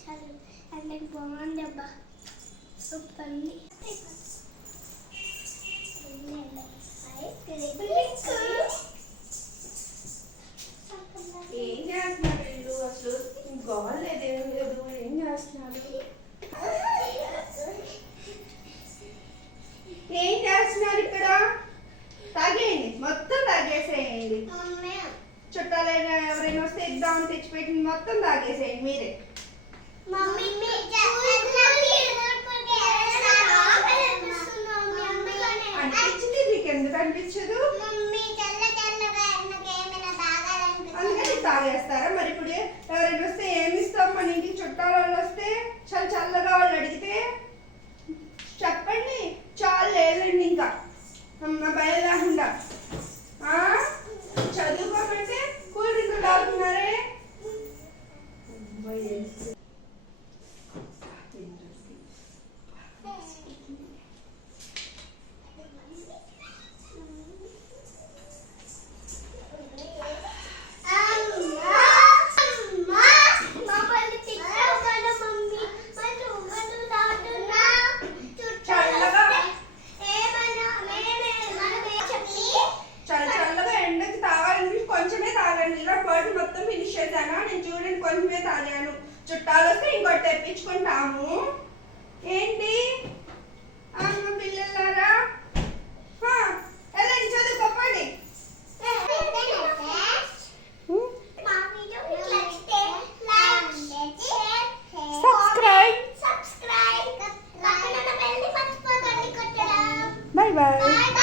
చాలు అంటే అబ్బా సూపర్ ఉంది ఏం చేస్తున్నారు అసలు గోల్ లేదు ఏం లేదు ఏం చేస్తున్నారు? ఇద్దామని తెచ్చిపెట్టింది మొత్తం తాగేసేయండి మీరే. అనిపించింది నీకు ఎందుకు అనిపించదు అందుకని తాగేస్తారా? మరి ఇప్పుడు ఎవరైనా వస్తే ఏమి ఇస్తాం మన ఇంటికి చుట్టాల వాళ్ళు వస్తే? చాలా చల్లగా వాళ్ళు అడిగితే? చెప్పండి చాలా లేదండి ఇంకా. అమ్మ ఆ? చదువుకోమంటే ఫినిష్ చేశాను నేను చూడండి కొంచెమే తాగాను చుట్టాలు వస్తే ఇంకోటి తెప్పించుకుంటాము. ఏంటి? అమ్మ పిల్లలారా? హా, వెళ్ళండి చదువుకోపండి సబ్స్క్రైబ్ సబ్స్క్రైబ్ పక్కన బెల్